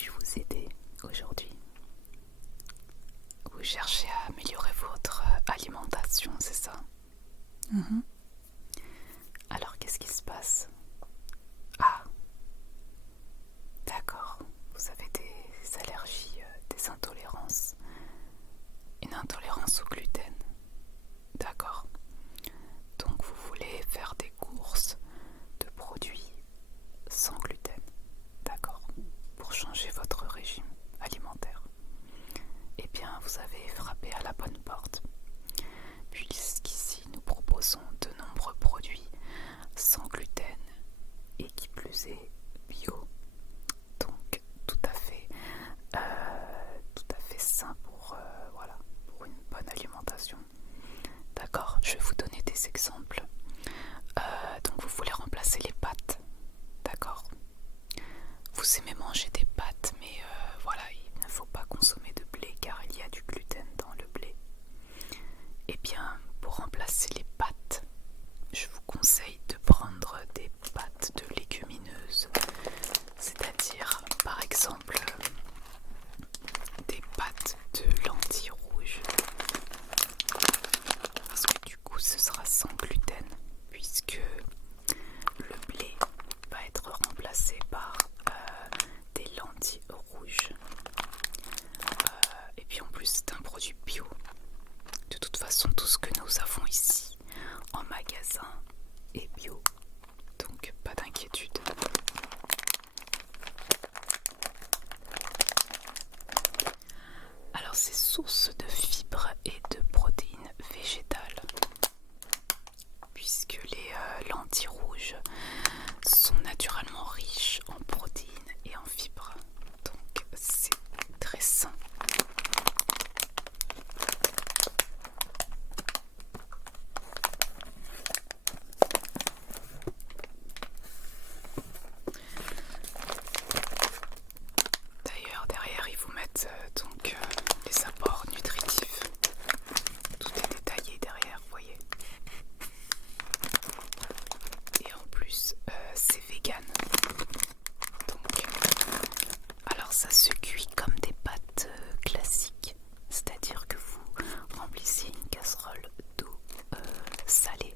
puis-je vous aider aujourd'hui? Vous cherchez à améliorer votre alimentation, c'est ça? Mhm. Alors, qu'est-ce qui se passe? Ah, d'accord. Vous avez des allergies, des intolérances. Une intolérance au gluten. D'accord. Donc, vous voulez faire des courses de produits sans gluten. D'accord. Pour changer votre régime alimentaire. Eh bien, vous avez frappé à la bonne porte. Puisqu'ici, nous proposons de nombreux produits sans gluten et qui plus est bio. Donc, tout à fait sain pour une bonne alimentation. D'accord, je vais vous donner des exemples. Donc, vous voulez remplacer les pâtes. D'accord. Vous aimez manger des pâtes, mais il ne faut pas consommer de blé car il y a du gluten dans le blé. Eh bien, pour remplacer les pâtes, je vous conseille de prendre des pâtes de légumineuses, c'est-à-dire par exemple des pâtes de lentilles rouges, parce que du coup ce sera sans gluten, puisque le blé va être remplacé par des lentilles rouges. Et puis en plus c'est un produit bio. De toute façon, tout ce que nous avons ici en magasin est bio, donc pas d'inquiétude. Alors c'est source de fibres et de protéines végétales, puisque les lentilles rouges sont naturellement riches en protéines et en fibres, donc c'est très sain. D'ailleurs, derrière, ils vous mettent les apports nutritifs. Tout est détaillé derrière, vous voyez. Et en plus, c'est vegan. Donc, alors ça se cuit comme des pâtes classiques. C'est-à-dire que vous remplissez une casserole d'eau salée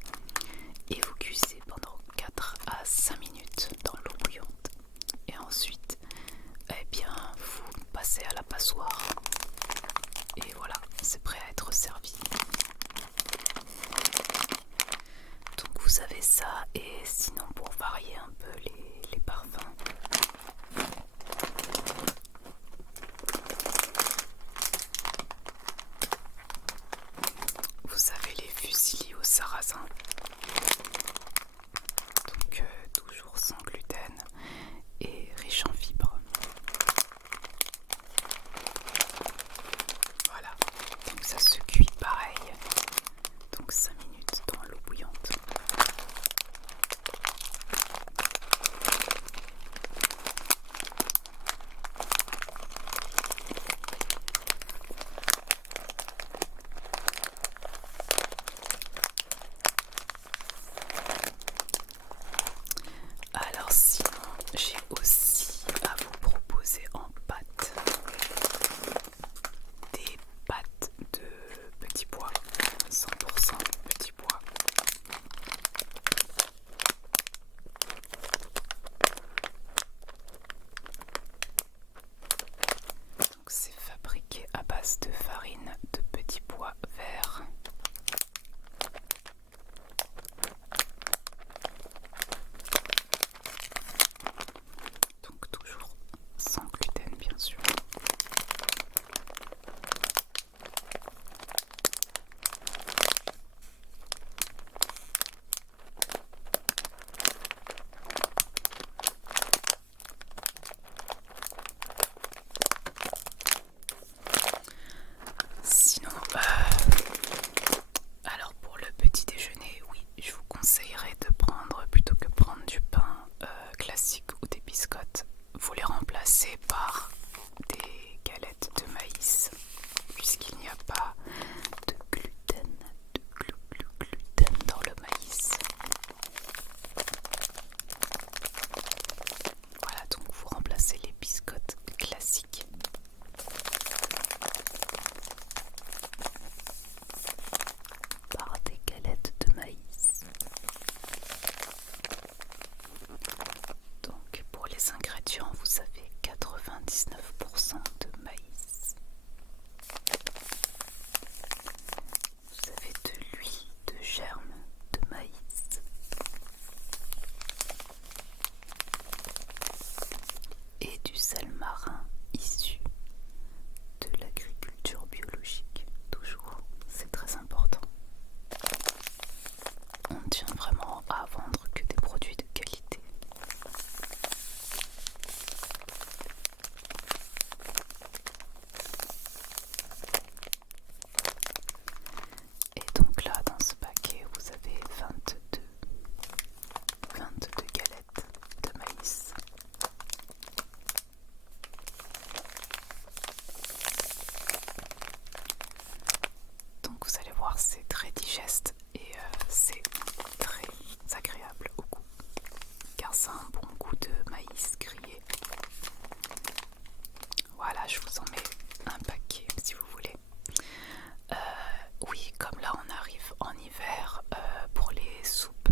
et vous cuisez pendant 4 à 5 minutes dans l'eau bouillante. Et ensuite, eh bien, vous passez à la passoire. Et voilà, c'est prêt à être servi. Donc vous avez ça, et sinon pour varier un peu les parfums, vous avez les fusilli au sarrasin. Donc toujours sans gluten et riche en fibres. Voilà, donc ça se cuit pareil. Donc 5 minutes dans l'eau bouillante. Alors sinon, j'ai aussi à vous proposer en pâtes des pâtes de petits pois, 100% petits pois. Donc c'est fabriqué à base de farine de petits pois verts. Donc toujours sans gluten bien sûr. Sinon, 99% de maïs. Vous avez de l'huile de germe de maïs. Et du sel marin issu de l'agriculture biologique. Toujours, c'est très important. On ne tient vraiment à vendre que des produits de qualité. Et donc là, dans ce paquet, vous avez 22 galettes de maïs. Donc vous allez voir, c'est très digeste et c'est très agréable au goût, car ça a un bon goût de maïs grillé. Voilà, je vous en mets un paquet si vous voulez. Oui, comme là on arrive en hiver, pour les soupes,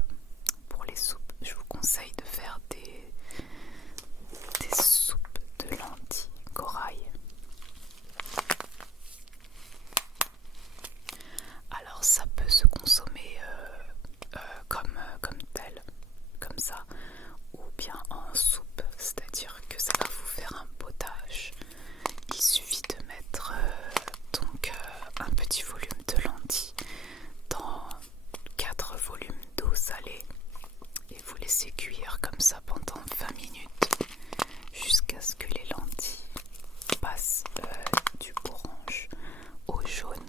je vous conseille de faire des soupes de lentilles corail. Alors ça peut se consommer comme tel, comme ça, ou bien en soupe, c'est-à-dire que ça va vous faire un potage. Il suffit de mettre un petit volume de lentilles dans 4 volumes d'eau salée et vous laissez cuire comme ça pendant 20 minutes jusqu'à ce que les lentilles passent du orange au jaune.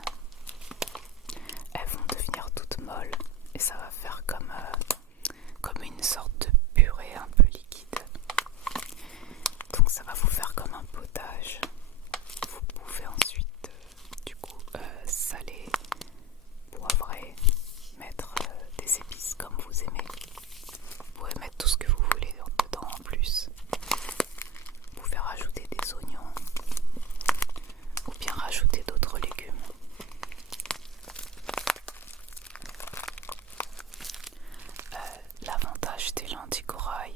Elles vont devenir toutes molles et ça va faire comme une sorte de purée un peu liquide. Donc ça va vous faire comme un potage. Vous pouvez ensuite saler, poivrer, mettre des épices comme vous aimez. Vous pouvez mettre tout ce que vous voulez dedans en plus. Vous pouvez rajouter des oignons ou bien rajouter d'autres légumes. L'avantage des lentilles corail,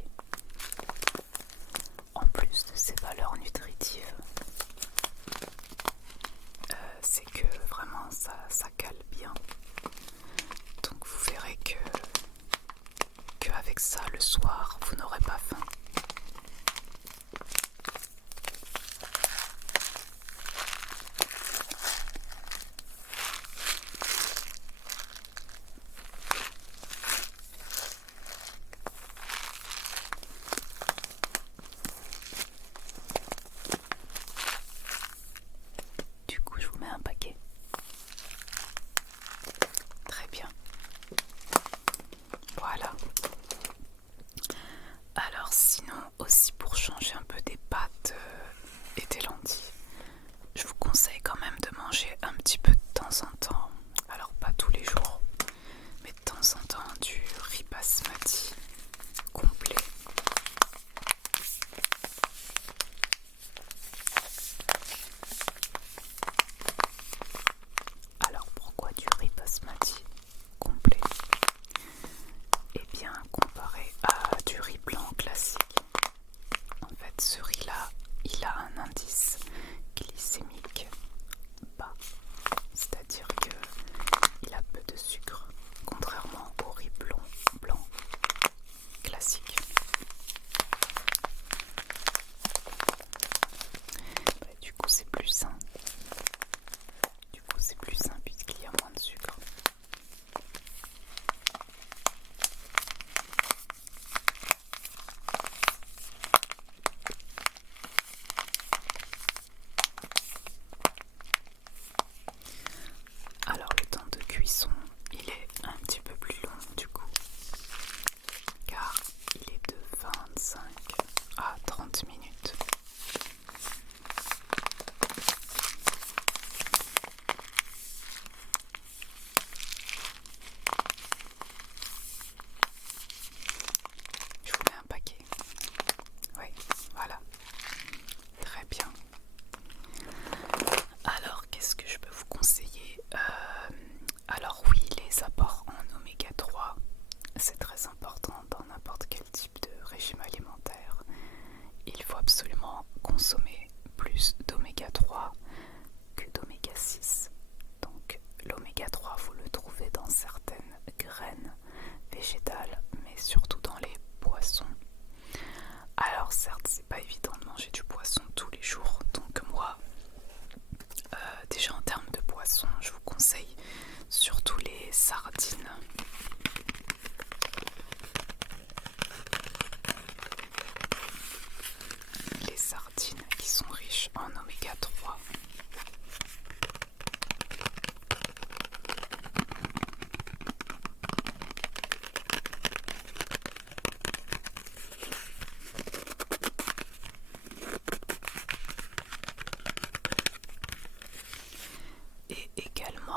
en plus de ses valeurs nutritives, c'est que vraiment ça cale bien. Donc vous verrez que avec ça le soir vous n'aurez pas faim. Du coup je vous mets un paquet. Très bien. Voilà. Alors si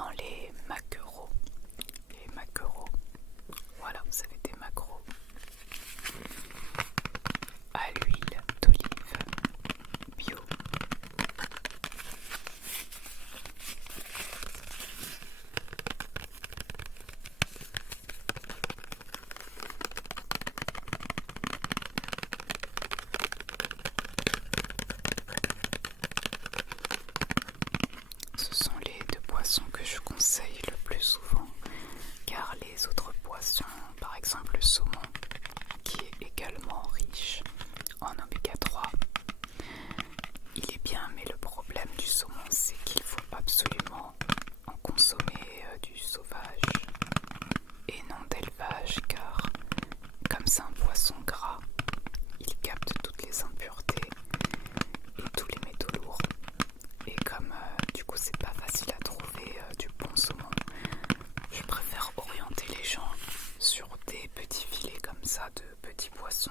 également les maquereaux. Les maquereaux, voilà, vous avez des maquereaux à l'huile d'olive bio. Ce sont les deux poissons que je conseille le plus souvent, car les autres poissons, par exemple le saumon, qui est également riche en oméga 3, il est bien, mais le problème du saumon, c'est qu'il faut absolument en consommer du sauvage et non d'élevage, car comme c'est un poisson gras, il capte toutes les impuretés et tous les métaux lourds. Et comme du coup c'est pas facile à trouver du bon saumon, je préfère orienter les gens sur des petits filets comme ça de petits poissons,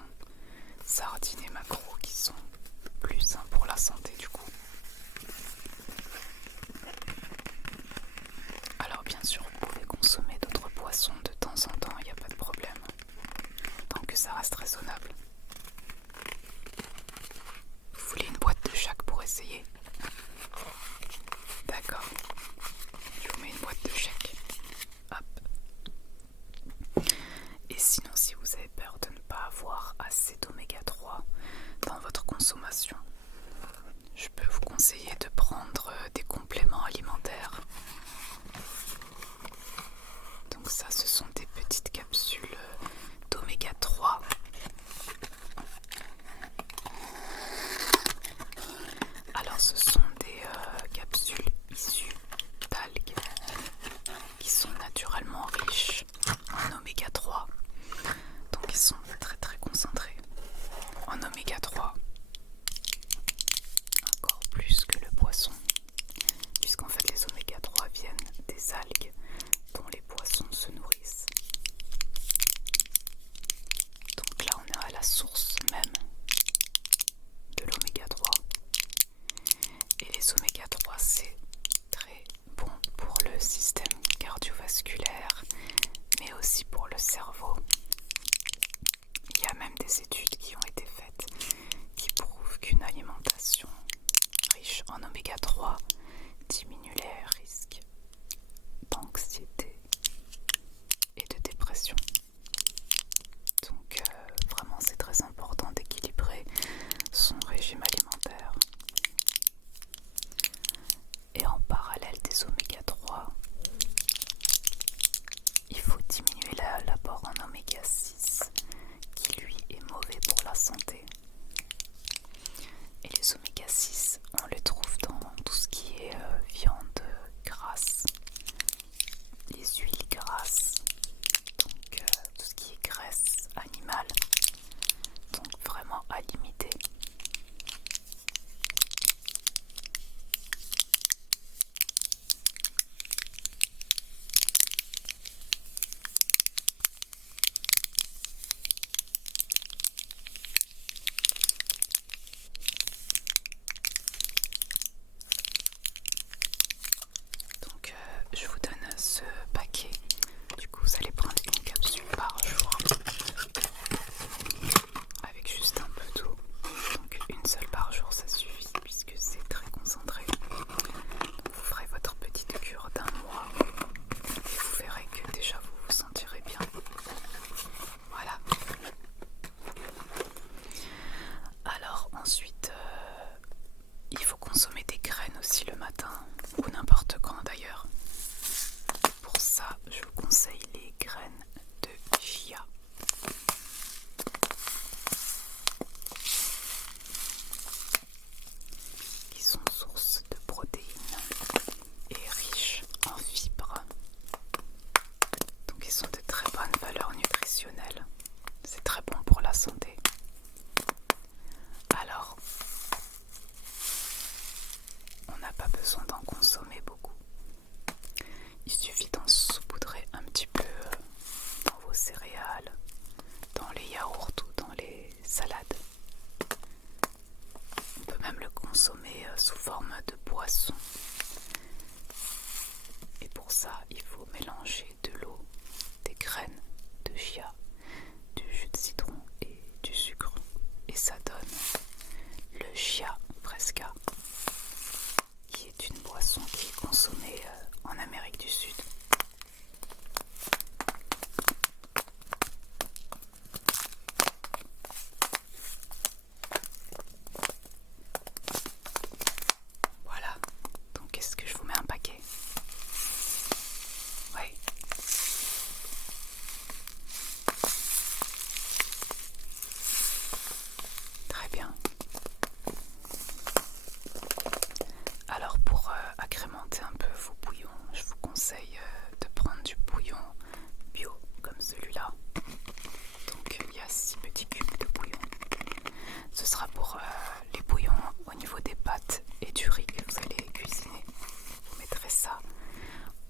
sardines et maquereaux, qui sont plus sains pour la santé du coup. Alors bien sûr vous pouvez consommer d'autres poissons de temps en temps, il n'y a pas de problème, tant que ça reste raisonnable. Vous voulez une boîte de chaque pour essayer? D'accord, je vous mets une boîte de chaque. Hop. Et sinon, si vous avez peur de ne pas avoir assez d'oméga 3 dans votre consommation, je peux vous conseiller de prendre des compléments alimentaires. Donc ça, ce sont des petites capsules d'oméga 3. Alors ce sont des capsules issues d'algues qui sont naturellement riches en oméga 3. Donc ils sont très très concentrés en oméga 3. Encore plus que le poisson, puisqu'en fait les oméga 3 viennent des algues dont les poissons se nourrissent. Donc là on est à la source même de l'oméga 3. Et les oméga 3 c'est très bon pour le système cardiovasculaire, mais aussi pour le cerveau. Il y a même des études qui ont été faites qui prouvent qu'une alimentation riche en oméga 3 diminue les risques d'anxiété et de dépression. Donc vraiment c'est très important d'équilibrer son régime alimentaire. Et en parallèle des oméga 3, il faut diminuer l'apport en oméga 6 qui lui est mauvais pour la santé. Et les oméga 6, on les trouve dans tout ce qui est viande grasse, les huiles grasses, donc tout ce qui est graisse animale, donc vraiment à limiter. Donc je vous donne ce paquet, du coup vous allez prendre une capsule par jour avec juste un peu d'eau, donc une seule par jour ça suffit puisque c'est très concentré. Donc vous ferez votre petite cure d'un mois et vous verrez que déjà vous vous sentirez bien. Voilà. Alors ensuite il faut consommer des graines aussi le matin, ou n'importe quand d'ailleurs. Pour ça, je vous conseille les graines de chia. Qui sont source de protéines et riches en fibres. Donc ils sont de très bonnes valeurs nutritionnelles. C'est très bon pour la santé. Alors, on n'a pas besoin d'en consommer beaucoup. Il suffit d'en saupoudrer un petit peu dans vos céréales, dans les yaourts ou dans les salades. On peut même le consommer sous forme de boisson. Et pour pour ça, il faut mélanger de l'eau, des graines de chia, du jus de citron et du sucre. Et ça donne le chia fresca, qui est une boisson qui est consommée en Amérique du Sud. Voilà, donc est-ce que je vous mets un paquet? Oui. Très bien. Alors pour agrémenter un peu vos bouillons, je vous conseille de prendre du bouillon bio comme celui-là. Donc il y a 6 petits cubes de bouillon. Ce sera pour les bouillons au niveau des pâtes et du riz que vous allez cuisiner. Vous mettrez ça.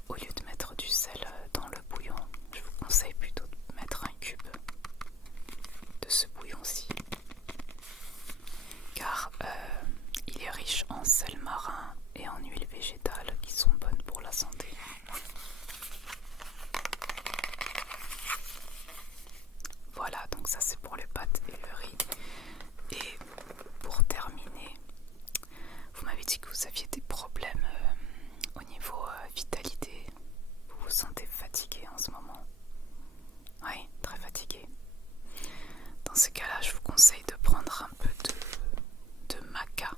Au lieu de mettre du sel dans le bouillon, je vous conseille plutôt de mettre un cube de ce bouillon-ci. Car il est riche en sel marin et en huile végétale qui sont bonnes pour la santé. Voilà, donc ça c'est pour les pâtes et le riz. Et pour terminer, vous m'avez dit que vous aviez des problèmes au niveau vitalité. Vous vous sentez fatigué en ce moment? Oui, très fatigué. Dans ces cas-là, je vous conseille de prendre un peu de maca.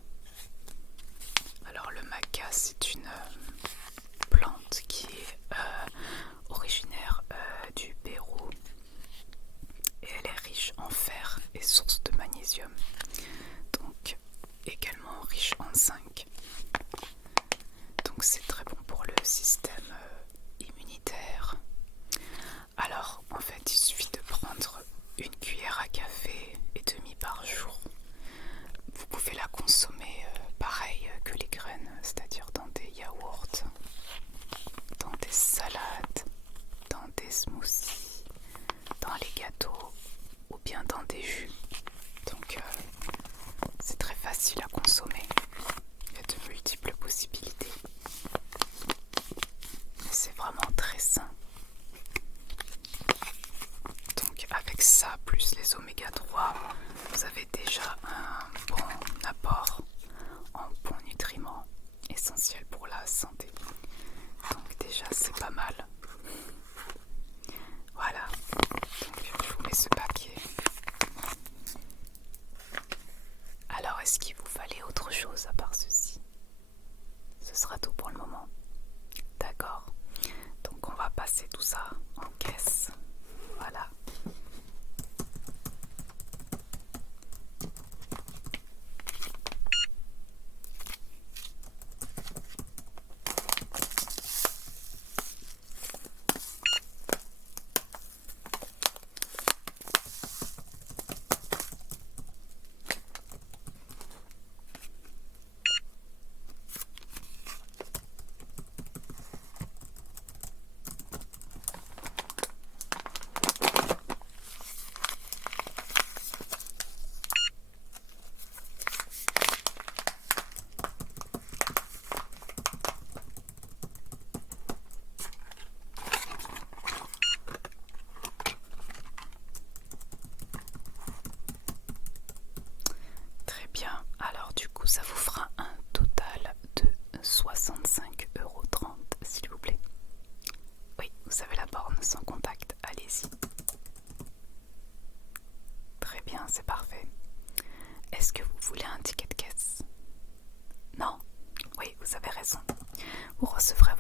Alors le maca, c'est une plante qui est originaire du Pérou et elle est riche en fer et source de magnésium, donc également riche en zinc. Donc c'est très bon pour le système immunitaire. Alors en fait il suffit de prendre une cuillère à café et demi par jour. Vous pouvez la consommer pareil que les graines, c'est-à-dire dans des yaourts, dans des salades, dans des smoothies, dans les gâteaux ou bien dans des jus. Donc c'est très facile à consommer. Il y a de multiples possibilités. Mais c'est vraiment très sain. Donc avec ça, plus les oméga 3, vous avez déjà un bon apport en bons nutriments essentiels pour la santé. Donc déjà c'est pas mal. Voilà, donc je vous mets ce paquet. Alors est-ce qu'il vous fallait autre chose à part ceci? Ce sera tout pour le moment. D'accord. Donc on va passer tout ça en caisse. Voilà. Bien, alors du coup ça vous fera un total de 65,30 € s'il vous plaît. Oui, vous savez la borne sans contact, allez-y. Très bien, c'est parfait. Est-ce que vous voulez un ticket de caisse? Non? Oui, vous avez raison. Vous recevrez